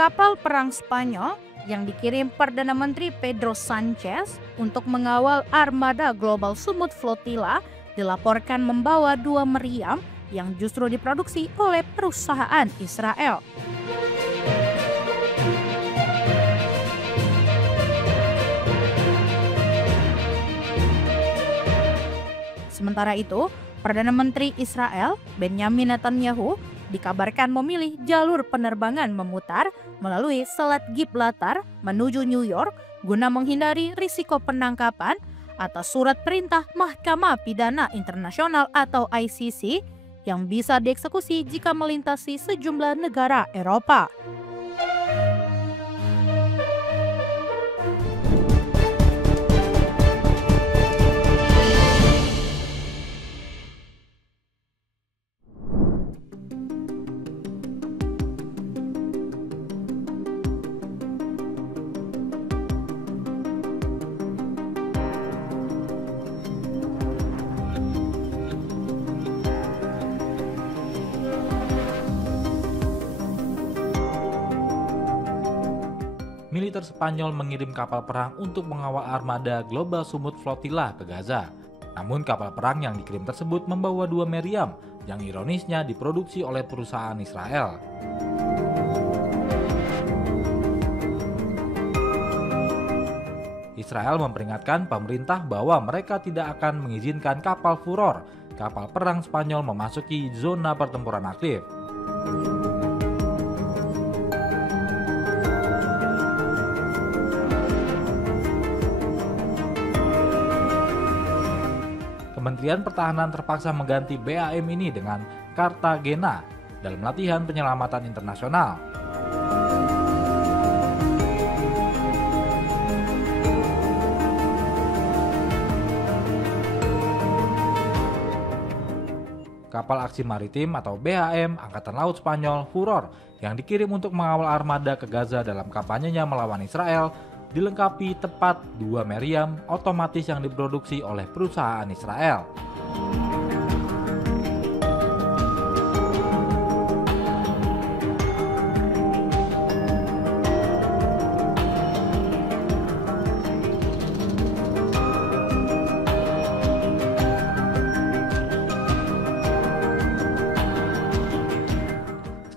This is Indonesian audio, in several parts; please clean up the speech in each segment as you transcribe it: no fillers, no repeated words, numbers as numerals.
kapal perang Spanyol yang dikirim Perdana Menteri Pedro Sanchez untuk mengawal armada Global Sumut Flotilla dilaporkan membawa 2 meriam yang justru diproduksi oleh perusahaan Israel. Sementara itu, Perdana Menteri Israel Benjamin Netanyahu dikabarkan memilih jalur penerbangan memutar melalui Selat Gibraltar menuju New York guna menghindari risiko penangkapan atas surat perintah Mahkamah Pidana Internasional atau ICC yang bisa dieksekusi jika melintasi sejumlah negara Eropa. Militer Spanyol mengirim kapal perang untuk mengawal armada Global Sumut Flotilla ke Gaza. Namun kapal perang yang dikirim tersebut membawa 2 meriam yang ironisnya diproduksi oleh perusahaan Israel. Israel memperingatkan pemerintah bahwa mereka tidak akan mengizinkan kapal Furor, kapal perang Spanyol, memasuki zona pertempuran aktif. Kementerian Pertahanan terpaksa mengganti BAM ini dengan Cartagena dalam latihan penyelamatan internasional. Kapal aksi maritim atau BAM Angkatan Laut Spanyol Furor yang dikirim untuk mengawal armada ke Gaza dalam kampanyenya melawan Israel dilengkapi tepat 2 meriam otomatis yang diproduksi oleh perusahaan Israel.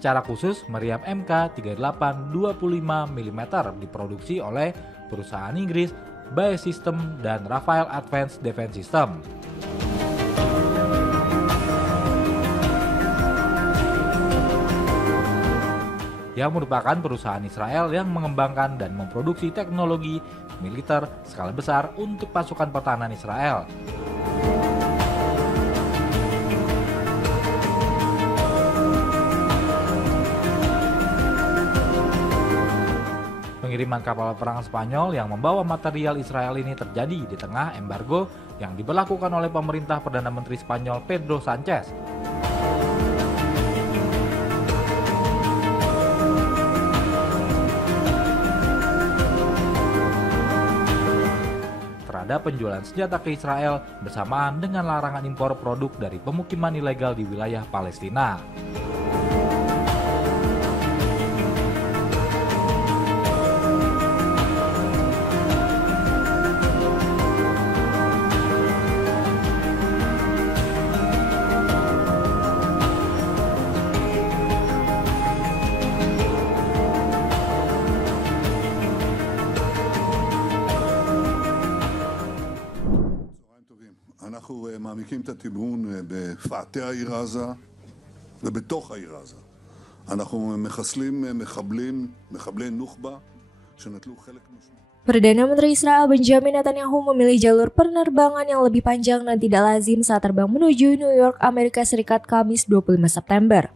Secara khusus, meriam MK38 25 mm diproduksi oleh perusahaan Inggris BAE Systems dan Rafael Advanced Defense System. Yang merupakan perusahaan Israel yang mengembangkan dan memproduksi teknologi militer skala besar untuk pasukan pertahanan Israel. Pengiriman kapal perang Spanyol yang membawa material Israel ini terjadi di tengah embargo yang diberlakukan oleh pemerintah Perdana Menteri Spanyol Pedro Sanchez. Terhadap penjualan senjata ke Israel bersamaan dengan larangan impor produk dari pemukiman ilegal di wilayah Palestina. אנחנו מעמיקים את הטיבון בפאתי העיר עזה ובתוך העיר עזה. אנחנו מחסלים מחבלי נוח'בה שנטלו חלק משמעותי. Perdana Menteri Israel Benjamin Netanyahu memilih jalur penerbangan yang lebih panjang dan tidak lazim saat terbang menuju New York, Amerika Serikat, Kamis 25 September.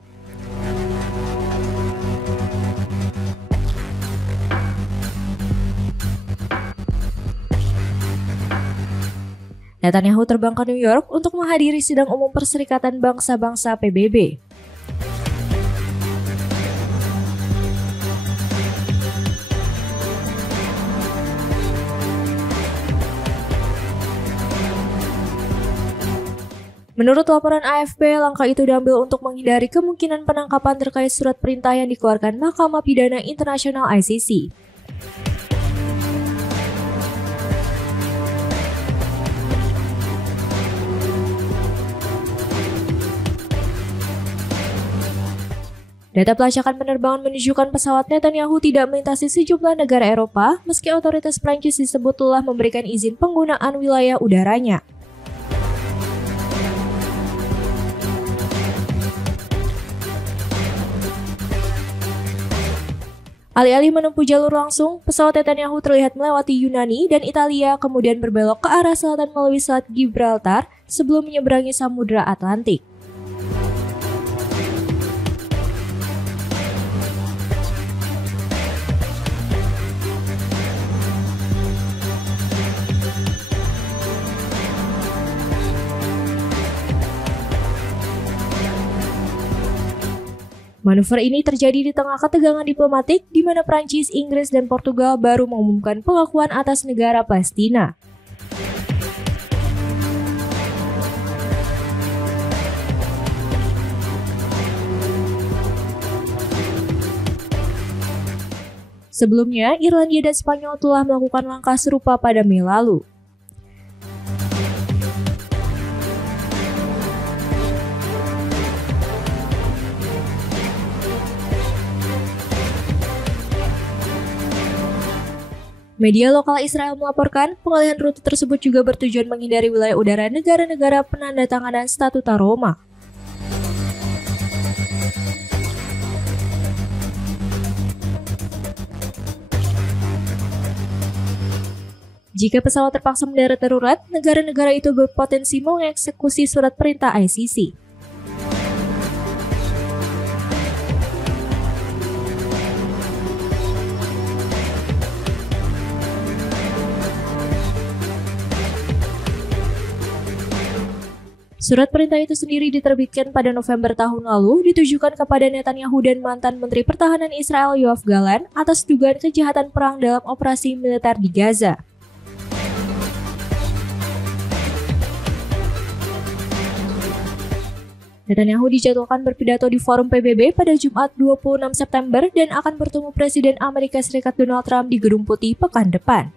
Netanyahu terbang ke New York untuk menghadiri sidang umum Perserikatan Bangsa-Bangsa PBB. Menurut laporan AFP, langkah itu diambil untuk menghindari kemungkinan penangkapan terkait surat perintah yang dikeluarkan Mahkamah Pidana Internasional ICC. Data pelacakan penerbangan menunjukkan pesawat Netanyahu tidak melintasi sejumlah negara Eropa, meski otoritas Prancis disebut telah memberikan izin penggunaan wilayah udaranya. Alih-alih menempuh jalur langsung, pesawat Netanyahu terlihat melewati Yunani dan Italia, kemudian berbelok ke arah selatan melalui Selat Gibraltar sebelum menyeberangi Samudra Atlantik. Manuver ini terjadi di tengah ketegangan diplomatik di mana Prancis, Inggris, dan Portugal baru mengumumkan pengakuan atas negara Palestina. Sebelumnya, Irlandia dan Spanyol telah melakukan langkah serupa pada Mei lalu. Media lokal Israel melaporkan pengalihan rute tersebut juga bertujuan menghindari wilayah udara negara-negara penandatanganan Statuta Roma. Jika pesawat terpaksa mendarat darurat, negara-negara itu berpotensi mengeksekusi surat perintah ICC. Surat perintah itu sendiri diterbitkan pada November tahun lalu, ditujukan kepada Netanyahu dan mantan Menteri Pertahanan Israel Yoav Gallant atas dugaan kejahatan perang dalam operasi militer di Gaza. Netanyahu dijadwalkan berpidato di forum PBB pada Jumat 26 September dan akan bertemu Presiden Amerika Serikat Donald Trump di Gedung Putih pekan depan.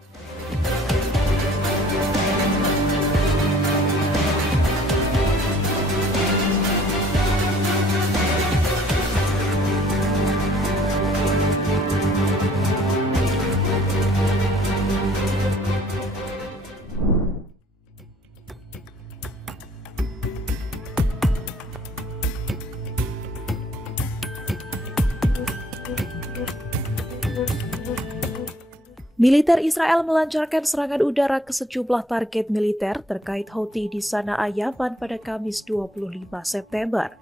Militer Israel melancarkan serangan udara ke sejumlah target militer terkait Houthi di Sanaa, Yaman pada Kamis 25 September.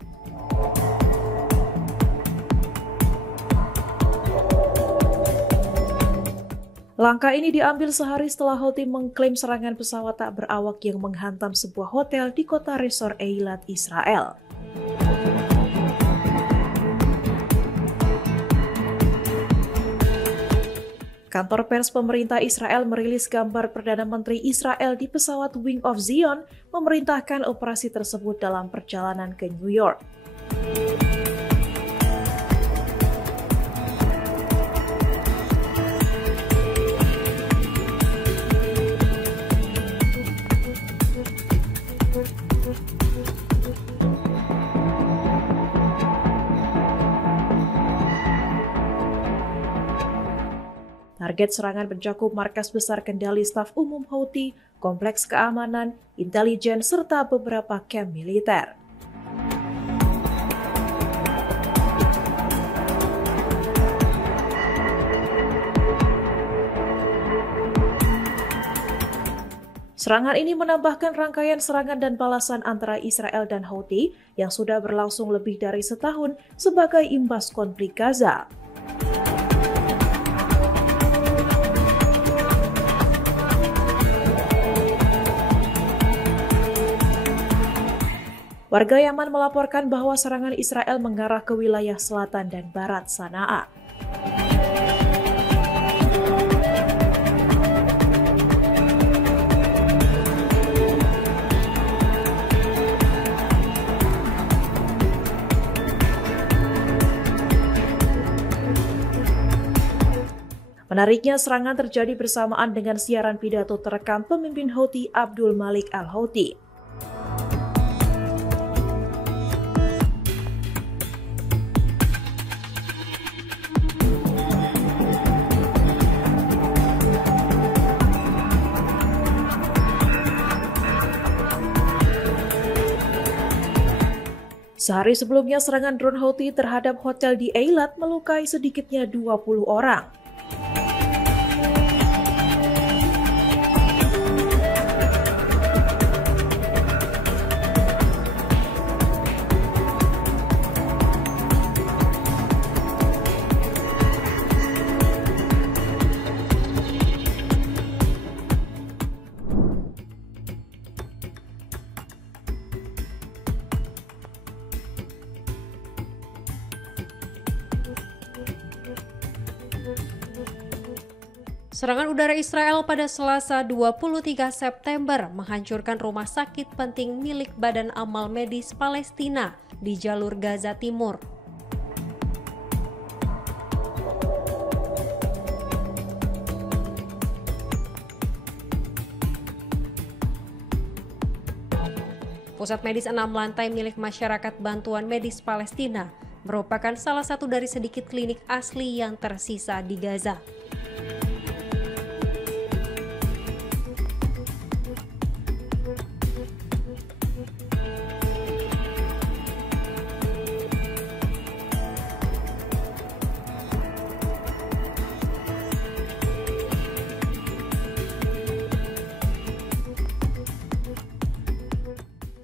Langkah ini diambil sehari setelah Houthi mengklaim serangan pesawat tak berawak yang menghantam sebuah hotel di kota resor Eilat, Israel. Kantor pers pemerintah Israel merilis gambar Perdana Menteri Israel di pesawat Wing of Zion memerintahkan operasi tersebut dalam perjalanan ke New York. Target serangan mencakup markas besar kendali staf umum Houthi, kompleks keamanan, intelijen, serta beberapa kamp militer. Serangan ini menambahkan rangkaian serangan dan balasan antara Israel dan Houthi yang sudah berlangsung lebih dari setahun sebagai imbas konflik Gaza. Warga Yaman melaporkan bahwa serangan Israel mengarah ke wilayah selatan dan barat Sanaa. Menariknya, serangan terjadi bersamaan dengan siaran pidato terekam pemimpin Houthi Abdul Malik al-Houthi. Sehari sebelumnya, serangan drone Houthi terhadap hotel di Eilat melukai sedikitnya 20 orang. Serangan udara Israel pada Selasa 23 September menghancurkan rumah sakit penting milik Badan Amal Medis Palestina di jalur Gaza Timur. Pusat medis 6 lantai milik Masyarakat Bantuan Medis Palestina merupakan salah satu dari sedikit klinik asli yang tersisa di Gaza.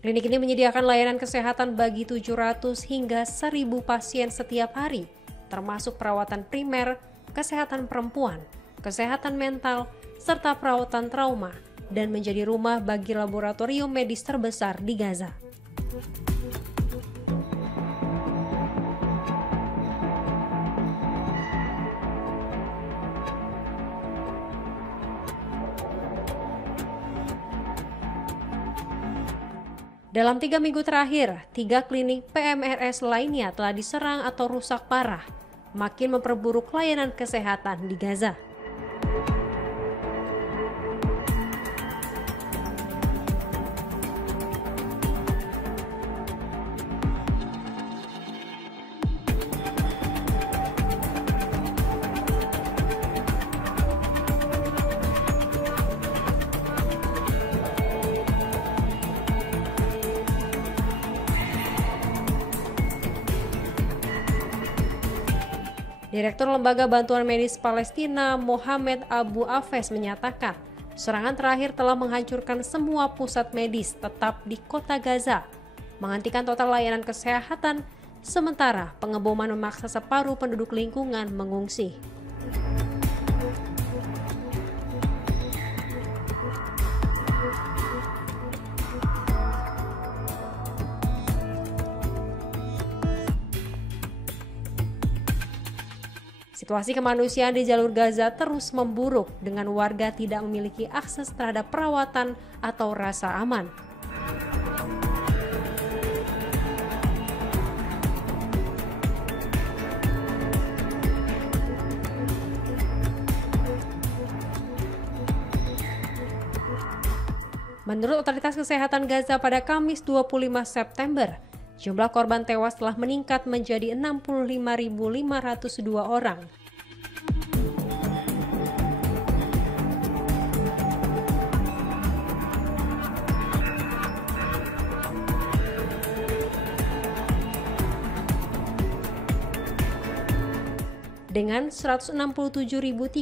Klinik ini menyediakan layanan kesehatan bagi 700 hingga 1.000 pasien setiap hari, termasuk perawatan primer, kesehatan perempuan, kesehatan mental, serta perawatan trauma, dan menjadi rumah bagi laboratorium medis terbesar di Gaza. Dalam 3 minggu terakhir, 3 klinik PMRS lainnya telah diserang atau rusak parah, makin memperburuk layanan kesehatan di Gaza. Direktur Lembaga Bantuan Medis Palestina, Mohamed Abu Afes, menyatakan serangan terakhir telah menghancurkan semua pusat medis tetap di kota Gaza, menghentikan total layanan kesehatan, sementara pengeboman memaksa separuh penduduk lingkungan mengungsi. Situasi kemanusiaan di jalur Gaza terus memburuk dengan warga tidak memiliki akses terhadap perawatan atau rasa aman. Menurut otoritas kesehatan Gaza pada Kamis 25 September, jumlah korban tewas telah meningkat menjadi 65.502 orang. Dengan 167.376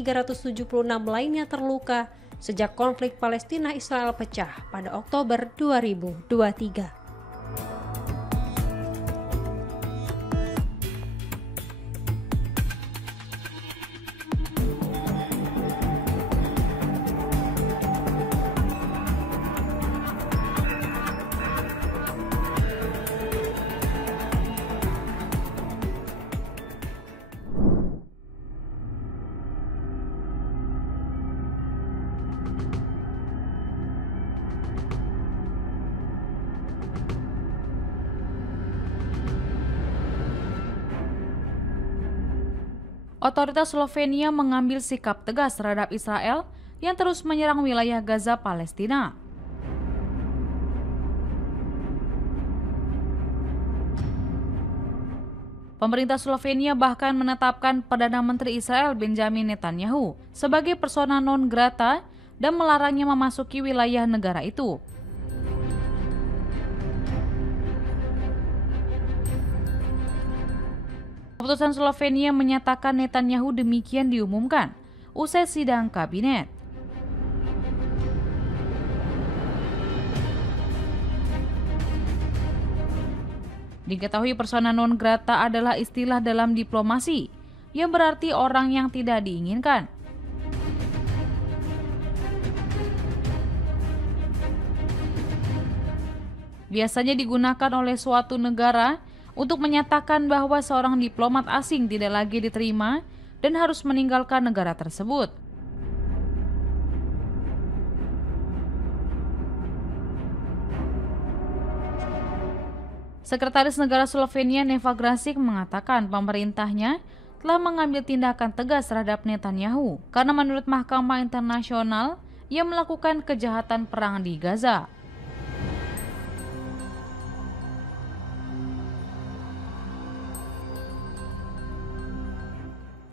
lainnya terluka sejak konflik Palestina-Israel pecah pada Oktober 2023. otoritas Slovenia mengambil sikap tegas terhadap Israel yang terus menyerang wilayah Gaza, Palestina. Pemerintah Slovenia bahkan menetapkan Perdana Menteri Israel Benjamin Netanyahu sebagai persona non grata dan melarangnya memasuki wilayah negara itu. Keputusan Slovenia menyatakan Netanyahu demikian diumumkan usai sidang kabinet. Diketahui persona non grata adalah istilah dalam diplomasi yang berarti orang yang tidak diinginkan. Biasanya digunakan oleh suatu negara untuk menyatakan bahwa seorang diplomat asing tidak lagi diterima dan harus meninggalkan negara tersebut. Sekretaris Negara Slovenia Neva Grasic mengatakan pemerintahnya telah mengambil tindakan tegas terhadap Netanyahu karena menurut Mahkamah Internasional ia melakukan kejahatan perang di Gaza.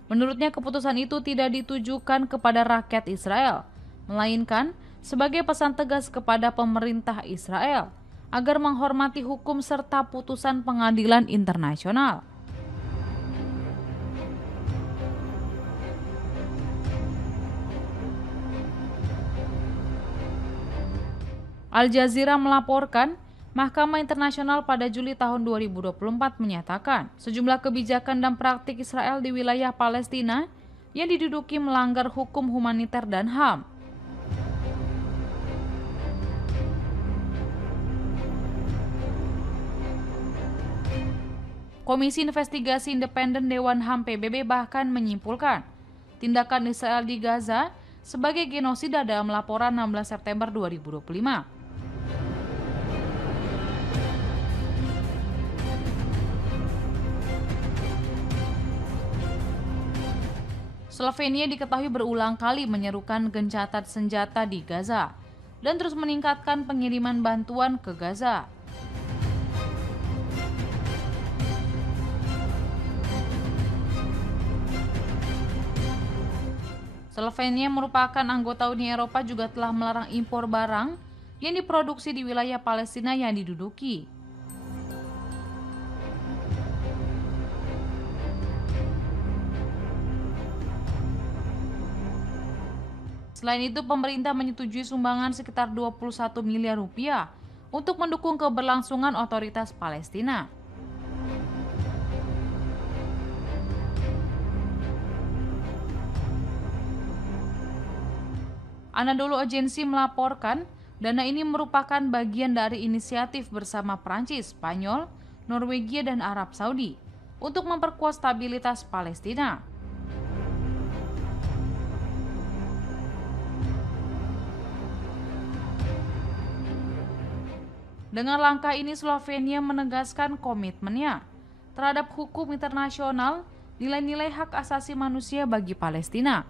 Menurutnya keputusan itu tidak ditujukan kepada rakyat Israel, melainkan sebagai pesan tegas kepada pemerintah Israel agar menghormati hukum serta putusan pengadilan internasional. Al Jazeera melaporkan, Mahkamah Internasional pada Juli tahun 2024 menyatakan sejumlah kebijakan dan praktik Israel di wilayah Palestina yang diduduki melanggar hukum humaniter dan HAM. Komisi Investigasi Independen Dewan HAM PBB bahkan menyimpulkan tindakan Israel di Gaza sebagai genosida dalam laporan 16 September 2025. Slovenia diketahui berulang kali menyerukan gencatan senjata di Gaza dan terus meningkatkan pengiriman bantuan ke Gaza. Slovenia merupakan anggota Uni Eropa juga telah melarang impor barang yang diproduksi di wilayah Palestina yang diduduki. Selain itu, pemerintah menyetujui sumbangan sekitar 21 miliar rupiah untuk mendukung keberlangsungan otoritas Palestina. Anadolu Agency melaporkan dana ini merupakan bagian dari inisiatif bersama Prancis, Spanyol, Norwegia, dan Arab Saudi untuk memperkuat stabilitas Palestina. Dengan langkah ini, Slovenia menegaskan komitmennya terhadap hukum internasional, nilai-nilai hak asasi manusia bagi Palestina.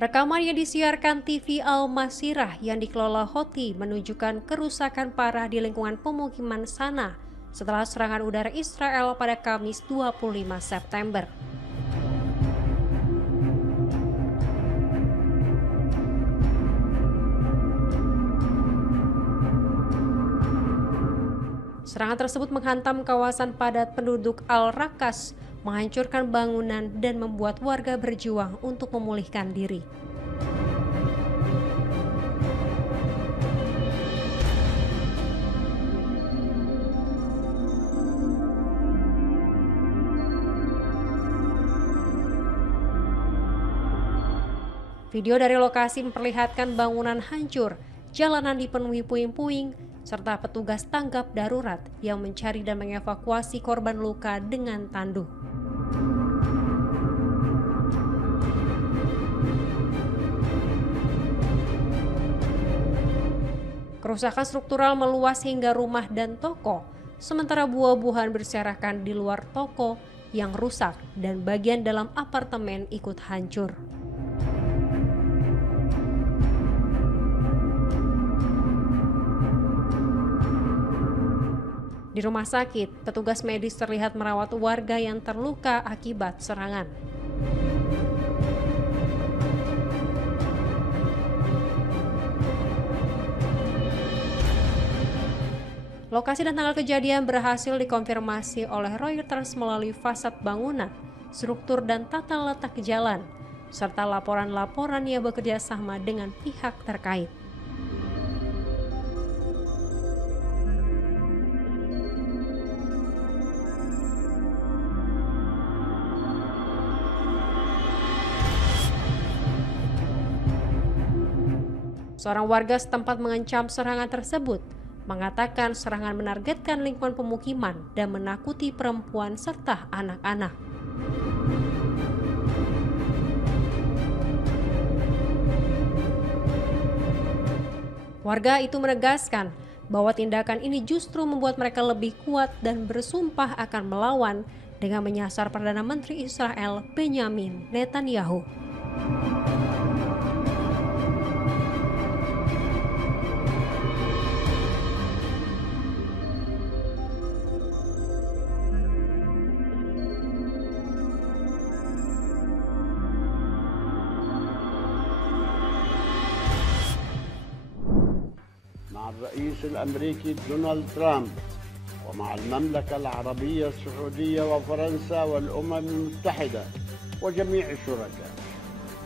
Rekaman yang disiarkan TV Al Masirah yang dikelola Houthi menunjukkan kerusakan parah di lingkungan pemukiman Sana setelah serangan udara Israel pada Kamis 25 September. Serangan tersebut menghantam kawasan padat penduduk Al-Rakas, menghancurkan bangunan dan membuat warga berjuang untuk memulihkan diri. Video dari lokasi memperlihatkan bangunan hancur, jalanan dipenuhi puing-puing, serta petugas tanggap darurat yang mencari dan mengevakuasi korban luka dengan tandu. Kerusakan struktural meluas hingga rumah dan toko, sementara buah-buahan berserakan di luar toko yang rusak dan bagian dalam apartemen ikut hancur. Di rumah sakit, petugas medis terlihat merawat warga yang terluka akibat serangan. Lokasi dan tanggal kejadian berhasil dikonfirmasi oleh Reuters melalui fasad bangunan, struktur dan tata letak jalan, serta laporan-laporan yang bekerja sama dengan pihak terkait. Seorang warga setempat mengancam serangan tersebut, mengatakan serangan menargetkan lingkungan pemukiman dan menakuti perempuan serta anak-anak. Warga itu menegaskan bahwa tindakan ini justru membuat mereka lebih kuat dan bersumpah akan melawan dengan menyasar Perdana Menteri Israel Benyamin Netanyahu. الرئيس الأمريكي دونالد ترامب ومع المملكة العربية السعودية وفرنسا والأمم المتحدة وجميع الشركاء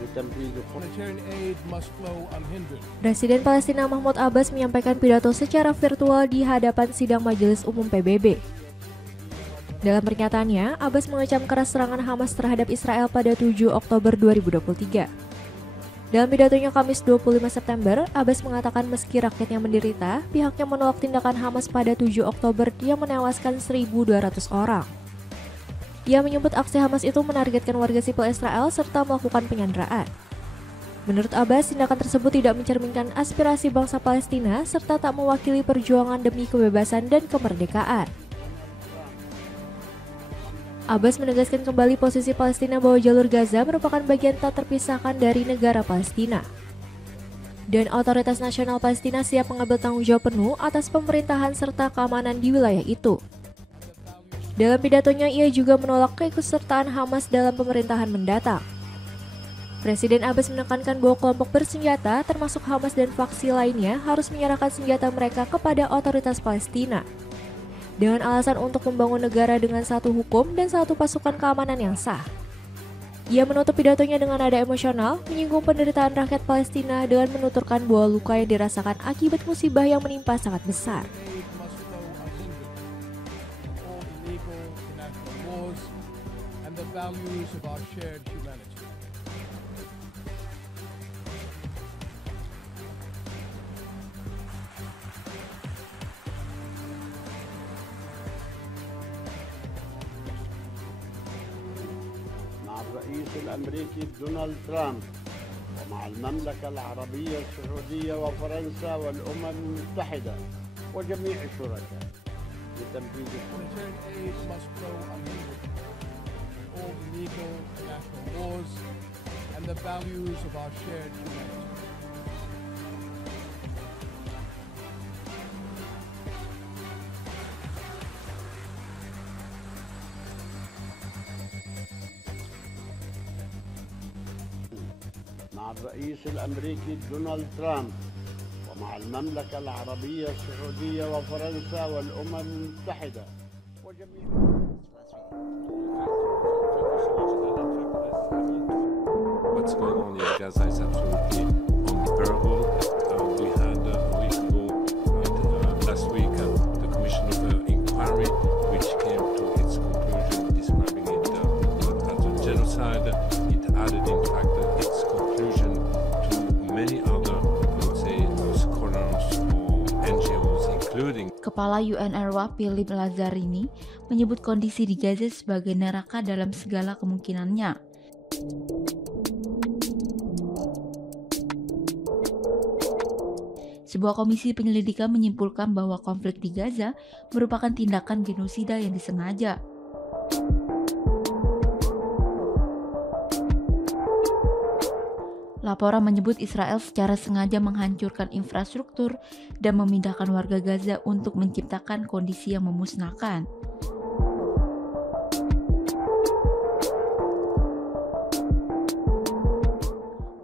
لتنفيذ Presiden Palestina Mahmud Abbas menyampaikan pidato secara virtual di hadapan sidang Majelis Umum PBB. Dalam pernyataannya, Abbas mengecam keras serangan Hamas terhadap Israel pada 7 Oktober 2023. Dalam pidatonya Kamis 25 September, Abbas mengatakan meski rakyatnya menderita, pihaknya menolak tindakan Hamas pada 7 Oktober yang menewaskan 1.200 orang. Ia menyebut aksi Hamas itu menargetkan warga sipil Israel serta melakukan penyanderaan. Menurut Abbas, tindakan tersebut tidak mencerminkan aspirasi bangsa Palestina serta tak mewakili perjuangan demi kebebasan dan kemerdekaan. Abbas menegaskan kembali posisi Palestina bahwa jalur Gaza merupakan bagian tak terpisahkan dari negara Palestina. Dan Otoritas Nasional Palestina siap mengambil tanggung jawab penuh atas pemerintahan serta keamanan di wilayah itu. Dalam pidatonya, ia juga menolak keikutsertaan Hamas dalam pemerintahan mendatang. Presiden Abbas menekankan bahwa kelompok bersenjata, termasuk Hamas dan faksi lainnya, harus menyerahkan senjata mereka kepada otoritas Palestina dengan alasan untuk membangun negara dengan satu hukum dan satu pasukan keamanan yang sah. Ia menutup pidatonya dengan nada emosional, menyinggung penderitaan rakyat Palestina dengan menuturkan bahwa luka yang dirasakan akibat musibah yang menimpa sangat besar. الرئيس الأمريكي دونالد ترامب ومع المملكة العربية السعودية وفرنسا والأمم المتحدة وجميع الشركاء لتنفيذ all the legal international laws and the values of our shared humanity. مع الرئيس الأمريكي دونالد ترامب ومع مع المملكة العربية السعودية وفرنسا والأمم المتحدة وجميع What's going on in Gaza is absolutely unbearable. We had a week ago, last week, the Commission of Inquiry, which came to its conclusion, describing it as a genocide. It added, in fact, its conclusion to many other, I would say, scholars or NGOs, including. Kepala UNRWA Philippe Lazzarini menyebut kondisi di Gaza sebagai neraka dalam segala kemungkinannya. Sebuah komisi penyelidikan menyimpulkan bahwa konflik di Gaza merupakan tindakan genosida yang disengaja. Laporan menyebut Israel secara sengaja menghancurkan infrastruktur dan memindahkan warga Gaza untuk menciptakan kondisi yang memusnahkan.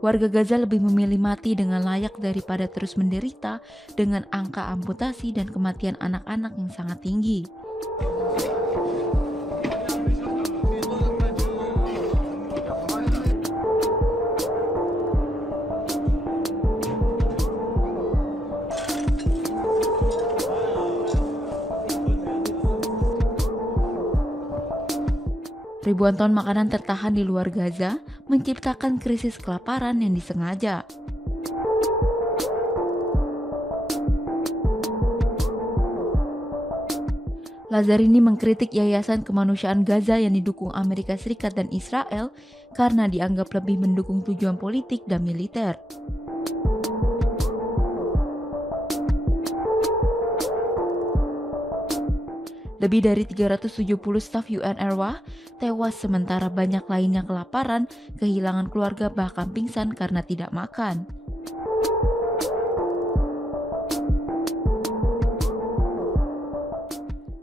Warga Gaza lebih memilih mati dengan layak daripada terus menderita dengan angka amputasi dan kematian anak-anak yang sangat tinggi. Ribuan ton makanan tertahan di luar Gaza, menciptakan krisis kelaparan yang disengaja. Lazzarini mengkritik Yayasan Kemanusiaan Gaza yang didukung Amerika Serikat dan Israel karena dianggap lebih mendukung tujuan politik dan militer. Lebih dari 370 staf UNRWA tewas sementara banyak lainnya kelaparan, kehilangan keluarga bahkan pingsan karena tidak makan.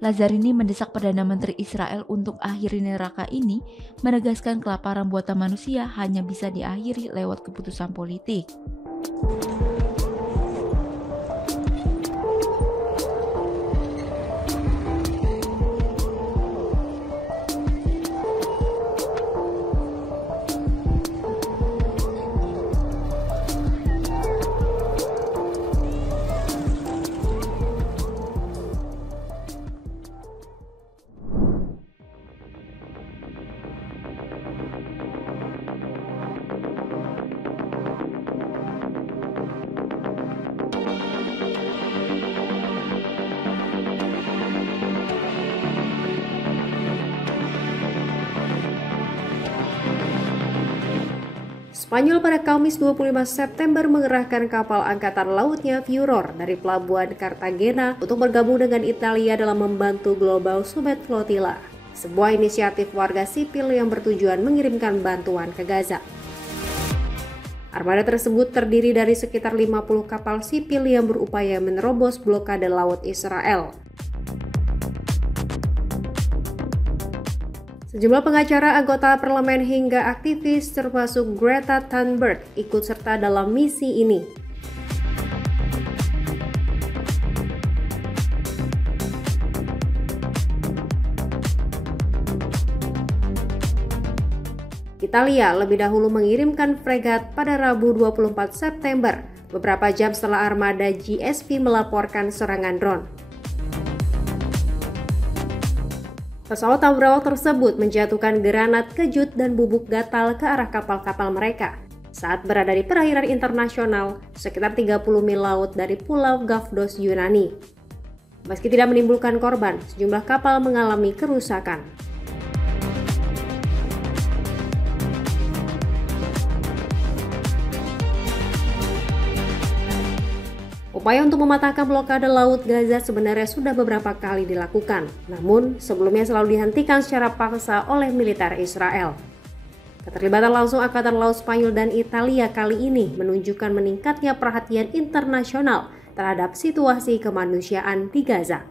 Lazzarini mendesak Perdana Menteri Israel untuk akhiri neraka ini, menegaskan kelaparan buatan manusia hanya bisa diakhiri lewat keputusan politik. Spanyol pada Kamis 25 September mengerahkan kapal angkatan lautnya Furor dari pelabuhan Cartagena untuk bergabung dengan Italia dalam membantu Global Summit Flotilla, sebuah inisiatif warga sipil yang bertujuan mengirimkan bantuan ke Gaza. Armada tersebut terdiri dari sekitar 50 kapal sipil yang berupaya menerobos blokade laut Israel. Sejumlah pengacara, anggota parlemen hingga aktivis termasuk Greta Thunberg ikut serta dalam misi ini. Italia lebih dahulu mengirimkan fregat pada Rabu 24 September, beberapa jam setelah armada GSP melaporkan serangan drone. Pesawat Tambrau tersebut menjatuhkan granat kejut dan bubuk gatal ke arah kapal-kapal mereka saat berada di perairan internasional sekitar 30 mil laut dari Pulau Gavdos, Yunani. Meski tidak menimbulkan korban, sejumlah kapal mengalami kerusakan. Upaya untuk mematahkan blokade laut Gaza sebenarnya sudah beberapa kali dilakukan, namun sebelumnya selalu dihentikan secara paksa oleh militer Israel. Keterlibatan langsung Angkatan Laut Spanyol dan Italia kali ini menunjukkan meningkatnya perhatian internasional terhadap situasi kemanusiaan di Gaza.